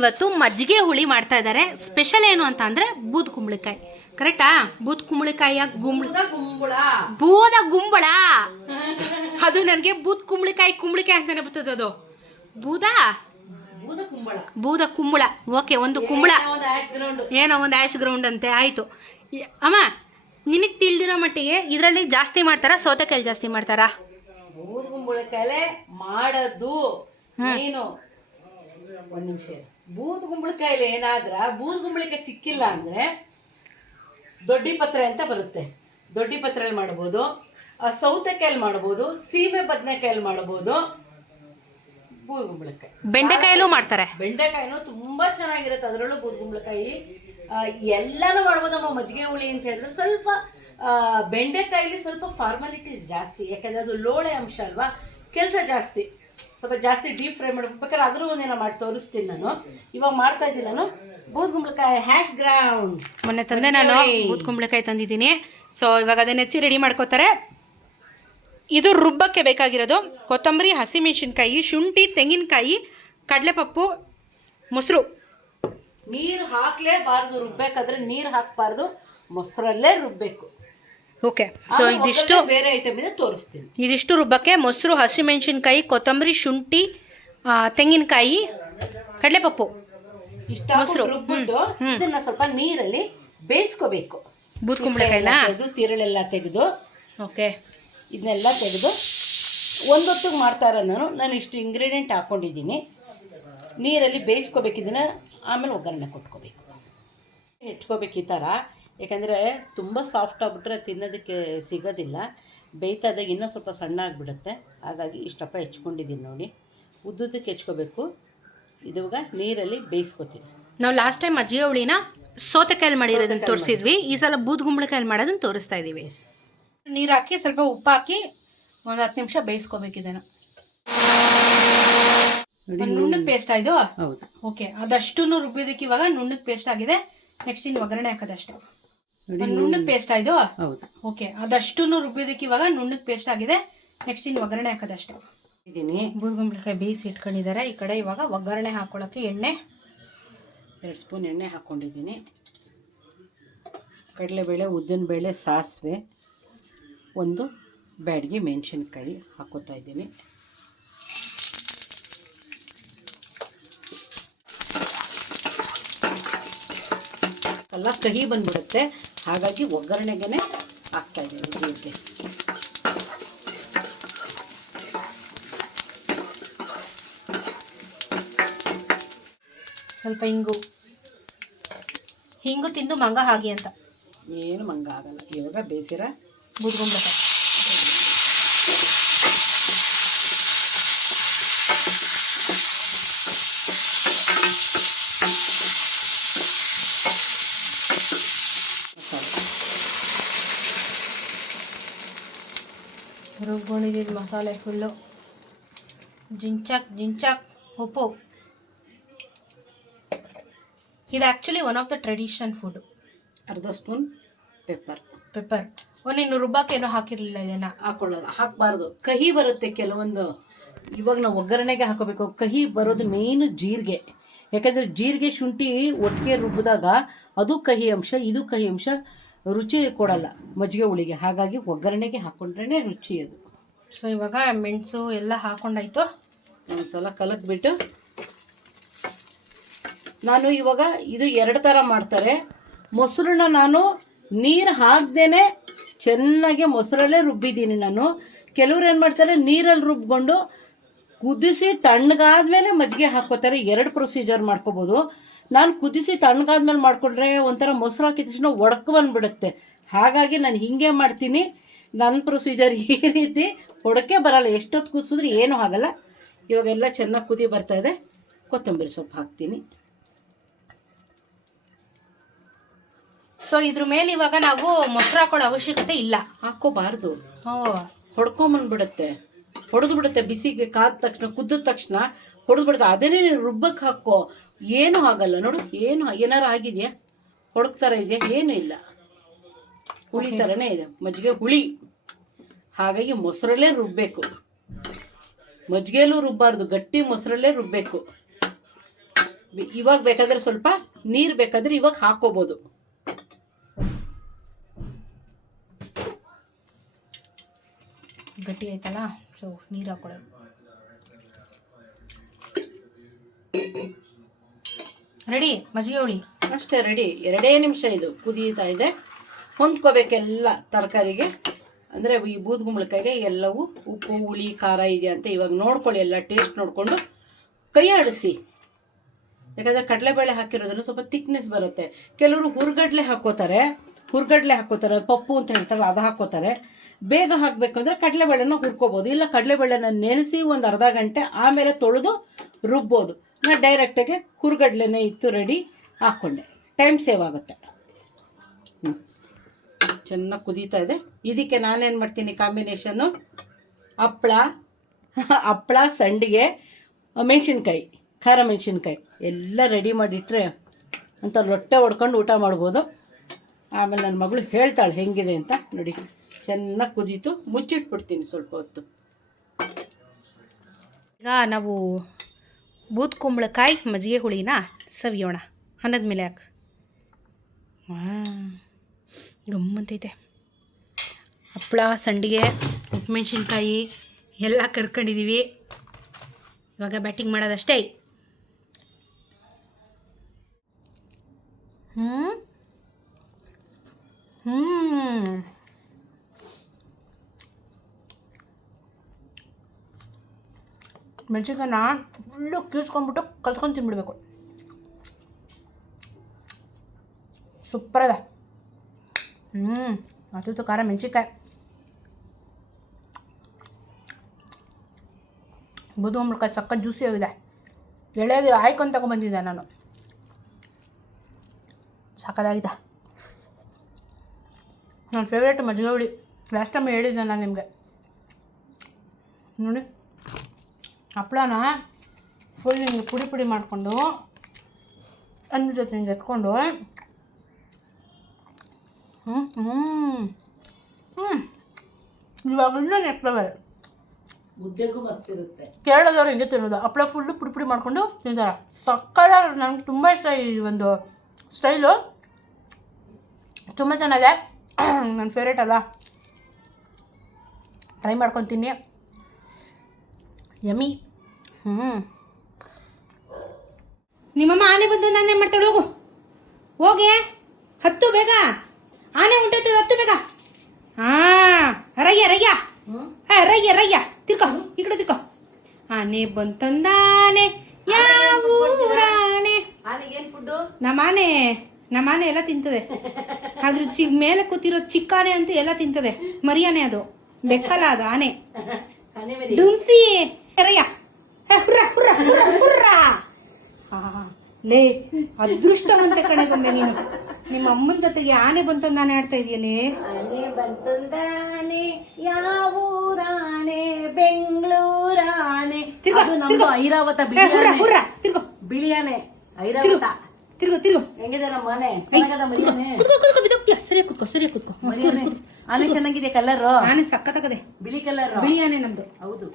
ಇವತ್ತು ಮಜ್ಜಿಗೆ ಹುಳಿ ಮಾಡ್ತಾ ಇದ್ದಾರೆ. ಸ್ಪೆಷಲ್ ಏನು ಅಂತ ಅಂದರೆ ಬೂದ್ ಕುಂಬಳಕಾಯಿ. ಕರೆಕ್ಟಾ? ಬೂದ್ ಕುಂಬಳಕಾಯಿಯ ಬೂದ ಗುಂಬಳ. ಅದು ನನಗೆ ಬೂದ್ ಕುಂಬಳಕಾಯಿ ಅಂತಾನೆ ಬರ್ತದೆ. ಅದು ಬೂದ ಕುಂಬಳ. ಓಕೆ, ಒಂದು ಕುಂಬಳ ಏನೋ ಒಂದು ಆ್ಯಶ್ ಗ್ರೌಂಡ್ ಅಂತೆ. ಆಯಿತು ಅಮ್ಮ, ನಿನಗೆ ತಿಳಿದಿರೋ ಮಟ್ಟಿಗೆ ಇದರಲ್ಲಿ ಜಾಸ್ತಿ ಮಾಡ್ತಾರಾ ಸೌತೆಕಾಯಿ ಜಾಸ್ತಿ ಮಾಡ್ತಾರಾ? ಬೂದ್ ಕುಂಬಳಕಾಯಿ ಮಾಡೋದು ನೀನು ಒಂದ್ ನಿಮಿಷ. ಬೂದ್ ಕುಂಬಳಕಾಯಿಲಿ ಏನಾದ್ರ ಬೂದ್ ಕುಂಬಳಕಾಯಿ ಸಿಕ್ಕಿಲ್ಲ ಅಂದ್ರೆ ದೊಡ್ಡಿ ಪತ್ರೆ ಅಂತ ಬರುತ್ತೆ. ದೊಡ್ಡಿ ಪತ್ರೆಯಲ್ಲಿ ಮಾಡ್ಬೋದು, ಸೌತೆಕಾಯಲ್ಲಿ ಮಾಡ್ಬೋದು, ಸೀಮೆ ಬದನೆಕಾಯಲ್ಲಿ ಮಾಡ್ಬೋದು. ಬೂದ್ ಕುಂಬಳಕಾಯಿ ಬೆಂಡೆಕಾಯಲ್ಲೂ ಮಾಡ್ತಾರೆ. ಬೆಂಡೆಕಾಯಿನೂ ತುಂಬಾ ಚೆನ್ನಾಗಿರುತ್ತೆ. ಅದರಲ್ಲೂ ಬೂದ್ ಕುಂಬಳಕಾಯಿ ಎಲ್ಲಾನು ಮಾಡ್ಬೋದಮ್ಮ. ಮಜ್ಜಿಗೆ ಹುಳಿ ಅಂತ ಹೇಳಿದ್ರೆ ಸ್ವಲ್ಪ ಬೆಂಡೆಕಾಯಿಲಿ ಸ್ವಲ್ಪ ಫಾರ್ಮಾಲಿಟೀಸ್ ಜಾಸ್ತಿ, ಯಾಕಂದ್ರೆ ಅದು ಲೋಳೆ ಅಂಶ ಅಲ್ವಾ, ಕೆಲಸ ಜಾಸ್ತಿ, ಸ್ವಲ್ಪ ಜಾಸ್ತಿ ಡೀಪ್ ಫ್ರೈ ಮಾಡ್ಬೇಕಾದ್ರೆ ಅದನ್ನು ಒಂದೇನೋ ಮಾಡಿ ತೋರಿಸ್ತೀನಿ ನಾನು. ಇವಾಗ ಮಾಡ್ತಾ ಇದ್ದೀನಿ ನಾನು ಬೂದ್ ಕುಂಬಳಕಾಯಿ ಹ್ಯಾಶ್ ಗ್ರೌಂಡ್. ಮೊನ್ನೆ ತಂದೆ ನಾನು ಬೂದ್ ಕುಂಬಳಕಾಯಿ ತಂದಿದ್ದೀನಿ. ಸೊ ಇವಾಗ ಅದನ್ನ ಹೆಚ್ಚಿ ರೆಡಿ ಮಾಡ್ಕೋತಾರೆ. ಇದು ರುಬ್ಬಕ್ಕೆ ಬೇಕಾಗಿರೋದು ಕೊತ್ತಂಬರಿ, ಹಸಿಮೆಣಸಿನ್ಕಾಯಿ, ಶುಂಠಿ, ತೆಂಗಿನಕಾಯಿ, ಕಡಲೆಪಪ್ಪು, ಮೊಸರು. ನೀರು ಹಾಕ್ಲೇಬಾರ್ದು, ರುಬ್ಬೇಕಾದ್ರೆ ನೀರು ಹಾಕಬಾರ್ದು, ಮೊಸರಲ್ಲೇ ರುಬ್ಬೇಕು. ಓಕೆ, ಸೊ ಇದಿಷ್ಟು ಬೇರೆ ಐಟಮ್ ಇದೆ ತೋರಿಸ್ತೀನಿ. ಇದಿಷ್ಟು ರುಬ್ಬಕ್ಕೆ ಮೊಸರು, ಹಸಿಮೆಣಸಿನ್ಕಾಯಿ, ಕೊತ್ತಂಬರಿ, ಶುಂಠಿ, ತೆಂಗಿನಕಾಯಿ, ಕಡಲೆಪಪ್ಪು, ಮೊಸರು ರುಬ್ಬಿಟ್ಟು ಇದನ್ನ ಸ್ವಲ್ಪ ನೀರಲ್ಲಿ ಬೇಯಿಸ್ಕೋಬೇಕು. ಬೂದ್ ಕುಂಬಳಕಾಯಿನ ತಿರುಳೆಲ್ಲ ತೆಗೆದು, ಓಕೆ, ಇದನ್ನೆಲ್ಲ ತೆಗೆದು ಒಂದೊತ್ತಿಗೆ ಮಾಡ್ತಾ ಇರೋದು ನಾನು ಇಷ್ಟು ಇಂಗ್ರೀಡಿಯೆಂಟ್ ಹಾಕ್ಕೊಂಡಿದ್ದೀನಿ. ನೀರಲ್ಲಿ ಬೇಯಿಸ್ಕೋಬೇಕು ಇದನ್ನು, ಆಮೇಲೆ ಒಗ್ಗರಣೆ ಕೊಟ್ಕೋಬೇಕು. ಹೆಚ್ಕೋಬೇಕು ಈ ಥರ, ಯಾಕಂದರೆ ತುಂಬ ಸಾಫ್ಟ್ ಆಗಿಬಿಟ್ರೆ ತಿನ್ನೋದಕ್ಕೆ ಸಿಗೋದಿಲ್ಲ. ಬೇಯ್ತಾದಾಗ ಇನ್ನೂ ಸ್ವಲ್ಪ ಸಣ್ಣ ಆಗಿಬಿಡುತ್ತೆ. ಹಾಗಾಗಿ ಇಷ್ಟಪ್ಪ ಹೆಚ್ಕೊಂಡಿದ್ದೀನಿ ನೋಡಿ. ಉದ್ದುದ್ದಕ್ಕೆ ಹೆಚ್ಕೋಬೇಕು. ಇವಾಗ ನೀರಲ್ಲಿ ಬೇಯಿಸ್ಕೋತೀನಿ. ನಾವು ಲಾಸ್ಟ್ ಟೈಮ್ ಮಜ್ಜಿಗೆ ಹುಳಿನ ಸೌತೆಕಾಯಲ್ಲಿ ಮಾಡಿರೋದನ್ನು ತೋರಿಸಿದ್ವಿ. ಈ ಸಲ ಬೂದ್ ಕುಂಬಳಕಾಯಲ್ಲಿ ಮಾಡೋದನ್ನು ತೋರಿಸ್ತಾ ಇದ್ದೀವಿ. ನೀರು ಹಾಕಿ ಸ್ವಲ್ಪ ಉಪ್ಪು ಹಾಕಿ ಒಂದು 10 ನಿಮಿಷ ಬೇಯಿಸ್ಕೋಬೇಕಿದ್ದೇನು. ನುಣ್ಣಗೆ ಪೇಸ್ಟ್ ಆಯ್ತು. ಹೌದು, ಓಕೆ. ಅದಷ್ಟು ರುಬ್ಬೋದಕ್ಕೆ ಇವಾಗ ನುಣ್ಣಗೆ ಪೇಸ್ಟ್ ಆಗಿದೆ. ನೆಕ್ಸ್ಟ್ ಇನ್ನು ಒಗ್ಗರಣೆ ಹಾಕೋದಷ್ಟೇ. ನುಣ್ಣಗೆ ಪೇಸ್ಟ್ ಆಯ್ತು. ಹೌದು, ಓಕೆ. ಅದಷ್ಟು ರುಬ್ಬೋದಕ್ಕೆ ಇವಾಗ ನುಣ್ಣಗೆ ಪೇಸ್ಟ್ ಆಗಿದೆ. ನೆಕ್ಸ್ಟ್ ಇನ್ನು ಒಗ್ಗರಣೆ ಹಾಕೋದಷ್ಟೇ. ಇದೀನಿ ಬೂದ್ ಕುಂಬಳಕಾಯಿ ಬೇಯಿಸಿ ಇಟ್ಕೊಂಡಿದ್ದಾರೆ. ಈ ಕಡೆ ಇವಾಗ ಒಗ್ಗರಣೆ ಹಾಕೊಳ್ಳೋಕ್ಕೆ ಎಣ್ಣೆ 2 ಸ್ಪೂನ್ ಎಣ್ಣೆ ಹಾಕ್ಕೊಂಡಿದ್ದೀನಿ. ಕಡಲೆಬೇಳೆ, ಉದ್ದಿನಬೇಳೆ, ಸಾಸಿವೆ, ಒಂದು ಬ್ಯಾಡಗಿ ಮೆಣಸಿನ್ಕಾಯಿ ಹಾಕೋತಾ ಇದ್ದೀನಿ. ಎಲ್ಲ ಕಹಿ ಬಂದ್ಬಿಡುತ್ತೆ, ಹಾಗಾಗಿ ಒಗ್ಗರಣೆಗೆ ಹಾಕ್ತಾ ಇದ್ದೀನಿ. ಜೀರಿಗೆ, ಸ್ವಲ್ಪ ಹಿಂಗು ತಿಂದು ಮಂಗ ಹಾಗೆ ಅಂತ. ಏನು ಮಂಗ ಆಗಲ್ಲ. ಇವಾಗ ಬೇಯಿಸಿರ ಬೂದ್ ಕುಂಬಳಕಾಯಿ ರುಬ್ಕೊಂಡಿದ್ದು ಮಸಾಲೆ ಫುಲ್ಲು. ಜಿಂಚಾಕ್ ಉಪ್ಪು. ಇದು actually one of the tradition food. ಅರ್ಧ ಸ್ಪೂನ್ ಪೆಪ್ಪರ್. ನೀನು ರುಬ್ಬಕ್ಕೇನೋ ಹಾಕಿರಲಿಲ್ಲ, ಇದನ್ನು ಹಾಕೊಳ್ಳಲ್ಲ, ಹಾಕಬಾರ್ದು. ಕಹಿ ಬರುತ್ತೆ ಕೆಲವೊಂದು. ಇವಾಗ ನಾವು ಒಗ್ಗರಣೆಗೆ ಹಾಕೋಬೇಕು. ಕಹಿ ಬರೋದು ಮೇಯ್ನು ಜೀರಿಗೆ. ಯಾಕಂದರೆ ಜೀರಿಗೆ, ಶುಂಠಿ ಒಟ್ಟಿಗೆ ರುಬ್ಬಿದಾಗ ಅದು ಕಹಿ ಅಂಶ, ಇದು ಕಹಿ ಅಂಶ, ರುಚಿ ಕೊಡಲ್ಲ ಮಜ್ಜಿಗೆ ಹುಳಿಗೆ. ಹಾಗಾಗಿ ಒಗ್ಗರಣೆಗೆ ಹಾಕ್ಕೊಂಡ್ರೇ ರುಚಿ ಅದು. ಸೊ ಇವಾಗ ಮೆಣಸು ಎಲ್ಲ ಹಾಕ್ಕೊಂಡಾಯ್ತು. ಒಂದು ಸಲ ಕಲಕ್ಬಿಟ್ಟು ನಾನು ಇವಾಗ ಇದು 2 ಥರ ಮಾಡ್ತಾರೆ. ಮೊಸರನ್ನ ನಾನು ನೀರು ಹಾಕ್ದೇನೆ ಚೆನ್ನಾಗಿ ಮೊಸರಲ್ಲೇ ರುಬ್ಬಿದ್ದೀನಿ ನಾನು. ಕೆಲವ್ರು ಏನು ಮಾಡ್ತಾರೆ, ನೀರಲ್ಲಿ ರುಬ್ಕೊಂಡು ಕುದಿಸಿ ತಣ್ಣಗಾದ್ಮೇಲೆ ಮಜ್ಜಿಗೆ ಹಾಕ್ಕೋತಾರೆ. 2 ಪ್ರೊಸೀಜರ್ ಮಾಡ್ಕೋಬೋದು. ನಾನು ಕುದಿಸಿ ತಣ್ಣಗಾದ್ಮೇಲೆ ಮಾಡಿಕೊಂಡ್ರೆ ಒಂಥರ ಮೊಸರು ಹಾಕಿದ ತಕ್ಷಣ ಒಡಕು ಬಂದುಬಿಡುತ್ತೆ. ಹಾಗಾಗಿ ನಾನು ಹೀಗೆ ಮಾಡ್ತೀನಿ. ನನ್ನ ಪ್ರೊಸೀಜರ್ ಈ ರೀತಿ. ಒಡಕೆ ಬರಲ್ಲ, ಎಷ್ಟೊತ್ತು ಕುದಿಸಿದ್ರೆ ಏನೂ ಆಗಲ್ಲ. ಇವಾಗೆಲ್ಲ ಚೆನ್ನಾಗಿ ಕುದಿ ಬರ್ತಾಯಿದೆ. ಕೊತ್ತಂಬರಿ ಸೊಪ್ಪು ಹಾಕ್ತೀನಿ. ಸೊ ಇದ್ರ ಮೇಲೆ ಇವಾಗ ನಾವು ಮೊಸರು ಹಾಕೊಳ್ಳೋ ಅವಶ್ಯಕತೆ ಇಲ್ಲ, ಹಾಕೋಬಾರ್ದು. ಹೊಡ್ಕೊಂಬಂದ್ಬಿಡುತ್ತೆ, ಹೊಡೆದು ಬಿಡುತ್ತೆ. ಬಿಸಿಗೆ ಕಾದ ತಕ್ಷಣ, ಕುದ್ದ ತಕ್ಷಣ ಹೊಡೆದು ಬಿಡುತ್ತೆ. ಅದನ್ನೇ ನೀನು ರುಬ್ಬಕ್ಕೆ ಹಾಕೋ, ಏನೂ ಆಗಲ್ಲ. ನೋಡು, ಏನಾರು ಆಗಿದೆಯಾ, ಹೊಡಕ್ತಾರ ಇದೆಯಾ, ಏನೂ ಇಲ್ಲ. ಹುಳಿ ಥರನೇ ಇದೆ ಮಜ್ಜಿಗೆ ಹುಳಿ. ಹಾಗಾಗಿ ಮೊಸರಲ್ಲೇ ರುಬ್ಬಬೇಕು. ಮಜ್ಜಿಗೆಯಲ್ಲೂ ರುಬ್ಬಾರ್ದು, ಗಟ್ಟಿ ಮೊಸರಲ್ಲೇ ರುಬ್ಬಬೇಕು. ಇವಾಗ ಬೇಕಾದ್ರೆ ಸ್ವಲ್ಪ ನೀರು ಬೇಕಾದ್ರೆ ಇವಾಗ ಹಾಕೋಬೋದು. ಗಟ್ಟಿ ಆಯ್ತಲ್ಲ, ಸೊ ನೀರು ಹಾಕೊಳ್ಳೋದು. ರೆಡಿ ಮಜ್ಜಿಗೆ ಹುಳಿ ಅಷ್ಟೇ, ರೆಡಿ. 2 ನಿಮಿಷ ಇದು ಕುದೀತಾ ಇದೆ. ಹೊಂದ್ಕೋಬೇಕೆಲ್ಲ ತರಕಾರಿಗೆ, ಅಂದರೆ ಈ ಬೂದ್ಗುಂಬಳಕಾಯಿಗೆ ಎಲ್ಲವೂ ಉಪ್ಪು ಹುಳಿ ಖಾರ ಇದೆಯಾ ಅಂತ ಇವಾಗ ನೋಡ್ಕೊಳ್ಳಿ, ಎಲ್ಲ ಟೇಸ್ಟ್ ನೋಡಿಕೊಂಡು ಕೈ ಆಡಿಸಿ. ಯಾಕಂದರೆ ಕಡಲೆಬೇಳೆ ಹಾಕಿರೋದ್ರಲ್ಲಿ ಸ್ವಲ್ಪ ತಿಕ್ನೆಸ್ ಬರುತ್ತೆ. ಕೆಲವರು ಹುರ್ಗಡ್ಲೆ ಹಾಕೋತಾರೆ, ಪಪ್ಪು ಅಂತ ಹೇಳ್ತಾರಲ್ಲ ಅದು ಹಾಕೋತಾರೆ. ಬೇಗ ಹಾಕಬೇಕಂದ್ರೆ ಕಡಲೆಬೇಳೆನ ಹುರ್ಕೋಬೋದು, ಇಲ್ಲ ಕಡಲೆಬೇಳೆನ ನೆನೆಸಿ ಒಂದು ಅರ್ಧ ಗಂಟೆ ಆಮೇಲೆ ತೊಳೆದು ರುಬ್ಬೋದು. ನಾನು ಡೈರೆಕ್ಟಾಗಿ ಹುರ್ಗಡ್ಲೆನೇ ಇತ್ತು ರೆಡಿ ಹಾಕ್ಕೊಂಡೆ, ಟೈಮ್ ಸೇವ್ ಆಗುತ್ತೆ. ಚೆನ್ನಾಗಿ ಕುದೀತಾ ಇದೆ. ಇದಕ್ಕೆ ನಾನೇನು ಮಾಡ್ತೀನಿ ಕಾಂಬಿನೇಷನ್ನು, ಹಪ್ಪಳ ಸಂಡಿಗೆ ಮೆಣಸಿನ್ಕಾಯಿ, ಖಾರ ಮೆಣಸಿನ್ಕಾಯಿ ಎಲ್ಲ ರೆಡಿ ಮಾಡಿಟ್ರೆ ಅಂತ ಲೊಟ್ಟೆ ಹೊಡ್ಕೊಂಡು ಊಟ ಮಾಡ್ಬೋದು. ಆಮೇಲೆ ನನ್ನ ಮಗಳು ಹೇಳ್ತಾಳೆ ಹೆಂಗಿದೆ ಅಂತ. ನೋಡಿ ಚೆನ್ನಾಗಿ ಕುದೀತು, ಮುಚ್ಚಿಟ್ಬಿಡ್ತೀನಿ ಸ್ವಲ್ಪ ಹೊತ್ತು. ಈಗ ನಾವು ಬೂದ್ಕುಂಬಳಕಾಯಿ ಮಜ್ಜಿಗೆ ಹುಳಿನ ಸವಿಯೋಣ. ಅನ್ನದ ಮೇಲೆ ಹಾಕಿ ಗಮ್ಮಂತೈತೆ. ಹಪ್ಪಳ ಸಂಡಿಗೆ ಉಪ್ಪುಮೆಣ್ಸಿನ್ಕಾಯಿ ಎಲ್ಲ ಕರ್ಕೊಂಡಿದ್ದೀವಿ. ಇವಾಗ ಬ್ಯಾಟಿಂಗ್ ಮಾಡೋದಷ್ಟೇ. ಮೆಣಸಿನ್ಕಾಯಿನ ಫುಲ್ಲು ಕೀಳ್ಸ್ಕೊಂಡ್ಬಿಟ್ಟು ಕಲ್ತ್ಕೊಂಡು ತಿನ್ಬಿಡ್ಬೇಕು. ಸೂಪರ್ ಅದ. ಅಷ್ಟು ಖಾರ ಮೆಣಸಿನ್ಕಾಯಿ. ಬೂದ್ಗುಂಬಳಕಾಯಿ ಸಕ್ಕ ಜ್ಯೂಸಿ ಆಗಿದೆ. ಎಳೆದು ಆಯ್ಕೊಂಡು ತಗೊಂಬಂದಿದ್ದೆ ನಾನು, ಸಾಕಾಗಿದೆ. ನನ್ನ ಫೇವ್ರೇಟ್ ಮಜ್ಜಿಗೆ ಹುಳಿ. ಲಾಸ್ಟ್ ಟೈಮ್ ಹೇಳಿದ್ದೆ ನಾನು ನಿಮಗೆ. ನೋಡಿ ಹಪ್ಪಳನ ಫುಲ್ ಹಿಂಗೆ ಪುಡಿ ಮಾಡಿಕೊಂಡು ಅನ್ನ ಜೊತೆ ಹಿಂಗೆ ಎತ್ಕೊಂಡು ಇವಾಗ ಇನ್ನೂ ನೆಕ್ಸ್ಟ್ ಲೆವೆಲ್. ಮುದ್ದೆಗೂ ಮಸ್ತಿರುತ್ತೆ. ಕೇರಳದವ್ರು ಹಿಂಗೆ ತಿನ್ನೋದು, ಹಪ್ಪಳ ಫುಲ್ಲು ಪುಡಿ ಮಾಡ್ಕೊಂಡು ತಿಂತಾರೆ. ಸಕ್ಕತ್ತಾಗಿ ನನಗೆ ತುಂಬ ಇಷ್ಟ ಈ ಒಂದು ಸ್ಟೈಲು, ತುಂಬ ಚೆನ್ನಾಗಿದೆ. ನನ್ನ ಫೇವ್ರೇಟ್ ಅಲ್ವಾ, ಟ್ರೈ ಮಾಡ್ಕೊತೀನಿ. ಯಮ್ಮಿ. ನಿಮ್ಮಮ್ಮ ಆನೆ ಬಂದು ನಾನೇ ಮಾಡ್ತಾಳೆ. ಹೋಗಿ ಹತ್ತು ಬೇಗ, ಆನೆ ಉಂಟು, ಹತ್ತು ಬೇಗ. ರಯ್ಯ ರಯ್ಯ ತಿರ್ಕೋ, ಈ ಕಡೆ ತಿರ್ಕೋ. ಆನೆ ಬಂತಂದಾನೆ ಯಾವೂರಾನೆ. ನಮ್ಮಾನೆ ಎಲ್ಲ ತಿಂತದೆ. ಅದ್ರ ಮೇಲೆ ಕೂತಿರೋ ಚಿಕ್ಕಾನೆ ಅಂತೂ ಎಲ್ಲ ತಿಂತದೆ. ಮರಿಯಾನೆ ಅದು, ಬೆಕ್ಕಲ್ಲ ಅದು, ಆನೆ. ಡುಮ್ಸಿ ರಯ್ಯ ಲೇ, ಅದೃಷ್ಟವಂತೆ ಕಣೆಗೊಂಡೆ ನೀನು. ನಿಮ್ಮ ಅಮ್ಮನ ಜೊತೆಗೆ ಆನೆ ಬಂತಂದಾನೆ ಆಡ್ತಾ ಇದೆಯಲ್ಲೇ. ಆನೆ ಬಂತಂದಾನೆ ಯಾವೂರಾನೆ, ಬೆಂಗಳೂರಾನೆ. ಐರಾವತ ಬಿಳಿಯಾನೆ, ಐರಾವತ. ತಿರ್ಗೋ ಹೆಂಗಿದೆ ನಮ್ಮ ಮನೆ? ಸರಿಯಾಗಿ ಕುತ್ಕೋ. ಆನೆ ಚೆನ್ನಾಗಿದೆ ಕಲರ್. ಆನೆ ಸಕ್ಕತ್ತಾಗದೆ, ಬಿಳಿ ಕಲರ್. ಬಿಳಿ ಆನೆ ನಮ್ದು. ಹೌದು.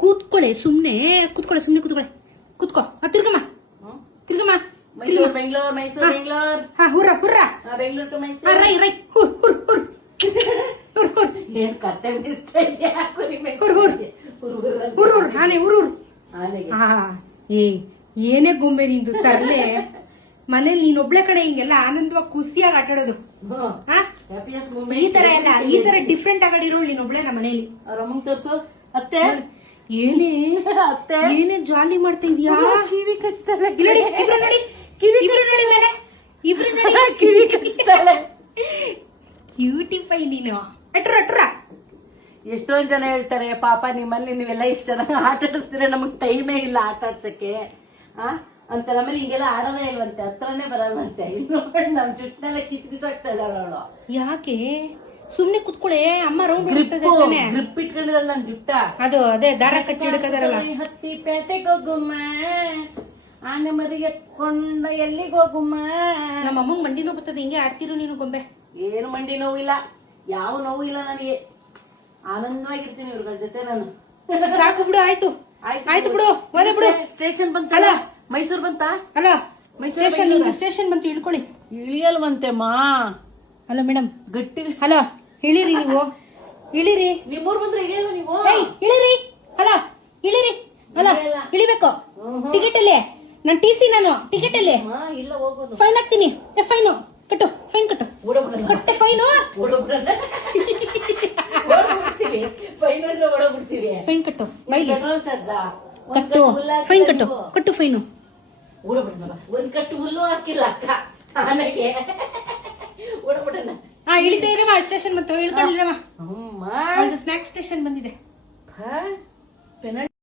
ಕೂತ್ಕೊಳ್ಳೆ ಸುಮ್ನೆ ಕೂತ್ಕೊಳ್ಳೆ. ಕೂತ್ಕೋ. ತಿರ್ಗಮ್ಮ. ಮೈಸೂರು ಬೆಂಗಳೂರು, ಮೈಸೂರು ಬೆಂಗಳೂರು. ಹುರ್ರ ಬೆಂಗಳೂರು ಟು ಮೈಸೂರು. ರೈ ಹುರ್ ಏನ್ ಕತೆ ಮಿಸ್ತಾ ಇದೆಯಾ? ಹುರ್ ಆನೆ ಏನೇ ಗೊಂಬೆ ನಿಂದು ತರಲೆ. ಮನೇಲಿ ನೀನೊಬ್ಳೆ ಕಡೆ ಹಿಂಗೆಲ್ಲ ಆನಂದವಾಗಿ ಖುಷಿಯಾಗಿ ಆಟಾಡೋದು. ಈ ತರ ಡಿಫ್ರೆಂಟ್ ಆಗಾಡಿರೋ ನೀನೊಬ್ಳೆ ನಮ್ಮ ಮನೇಲಿ. ತೋರ್ಸು ಅತ್ತೆ. ಏನೇ ಜಾಲಿ ಮಾಡ್ತಾ ಇದೀಯಾ? ಕಿವಿ ಕಚ್ತಾಳೆ. ಇಬ್ರು ನೋಡಿ ಕಿವಿ ಕಚ್ತಾಳೆ. ಕ್ಯೂಟಿಫೈ ನೀನು. ಅಟ್ರ ಎಷ್ಟೊಂದ್ ಜನ ಹೇಳ್ತಾರೆ, ಪಾಪ ನಿಮ್ಮಲ್ಲಿ ನೀವೆಲ್ಲ ಇಷ್ಟ ಚೆನ್ನಾಗಿ ಆಟ ಆಡಿಸ್ತೀರ, ನಮಗ್ ಟೈಮೇ ಇಲ್ಲ ಆಟ ಆಡ್ಸಕ್ಕೆ ಅಂತ. ನಮ್ಮಲ್ಲಿ ಹಿಂಗೆಲ್ಲ ಆಡೋದೇ ಇಲ್ವಂತೆ, ಹತ್ರನೇ ಬರಲ್ವಂತೆ. ನೋಡಿ ನಮ್ ಜುಟ್ಟನೆಲ್ಲ ಕಿತ್ಕಿಸಾಕ್ತಾ ಇದ್ದಾಳ ಅವಳು. ಯಾಕೆ? ಸುಮ್ನೆ ಕುತ್ಕೊಳ್ಳೆ, ಅಮ್ಮ ರೌಂಡ್ ಗ್ರಿಪ್ ಇಟ್ಕೊಂಡಿರಲ್ಲ ನನ್ ಜುಟ್ಟ. ಅದು ಅದೇ ದಾರ ಕಟ್ಟಿ ಹಿಡ್ಕದಾರಲ್ಲ. ಹತ್ತಿ ಪೇಟೆಗೆ ಹೋಗುಮ್ಮ, ಆನೆ ಮರಿ ಎತ್ಕೊಂಡ ಎಲ್ಲಿಗೆ ಹೋಗುಮ್ಮ. ನಮ್ಮ ಅಮ್ಮಂಗ್ ಮಂಡಿ ನೋವು ಬರ್ತದೆ, ಹಿಂಗೆ ಆಡ್ತಿರು ನೀನು ಗೊಂಬೆ. ಏನು ಮಂಡಿ ನೋವಿಲ್ಲ, ಯಾವ ನೋವು ಇಲ್ಲ ನನಗೆ. ಆನಂದವಾಗಿರ್ತೀನಿ ಇವ್ರಗಳ ಜೊತೆ ನಾನು. ಸಾಕು ಬಿಡು, ಆಯ್ತು ಬಿಡು, ಒಲೆ ಬಿಡು. ಸ್ಟೇಷನ್ ಬಂತಲ್ಲ, ಮೈಸೂರು ಬಂತಾ? ಅಲ್ಲ ಮೈಸೂರು ಸ್ಟೇಷನ್ ಬಂತು, ಇಳ್ಕೊಳ್ಳಿ. ಇಳಿಯಲ್ವಂತೆ ಮಾ. ಹಲೋ ಮೇಡಮ್, ಗಟ್ಟಿ. ಹಲೋ ಇಳಿರಿ ನೀವು, ಇಳಿರಿ. ನಿಮ್ಮೂರ್ ಬಂದ್ರೆ ಇಳಿಯಲ್ವ ನೀವು? ಏಯ್ ಇಳಿರಿ, ಹಲೋ ಇಳಿರಿ, ಹಲೋ ಇಳಿಬೇಕು. ಟಿಕೆಟ್ ಅಲ್ಲಿ ನಾನು ಟಿ.ಸಿ. ನಾನು ಟಿಕೆಟ್ ಅಲ್ಲಿ ಇಲ್ಲ ಹೋಗೋದು. ಫೈನ್ ಹಾಕ್ತೀನಿ. ಫೈನು ಕಟ್ಟು, ಫೈನ್ ಕಟ್ಟು, ಕಟ್ಟೆ ಫೈನು. ಫೈನ್ ಕಟ್ಟು, ಬೈಲಿ ಕಟ್ಟು, ಫೈನ್ ಕಟ್ಟು, ಕಟ್ಟು ಫೈನು. ಒಂದ್ ಕಟ್ಟು ಹುಲ್ಲು ಹಾಕಿಲ್ಲ ಅಕ್ಕ ಆನೆಗೆ. ಹಾ ಇಳಿತಾ ಇರವ, ಸ್ಟೇಷನ್ ಬಂತು, ಇಳ್ಕೊಂಡಿರವ. ಸ್ನಾಕ್ಸ್ ಸ್ಟೇಷನ್ ಬಂದಿದೆ.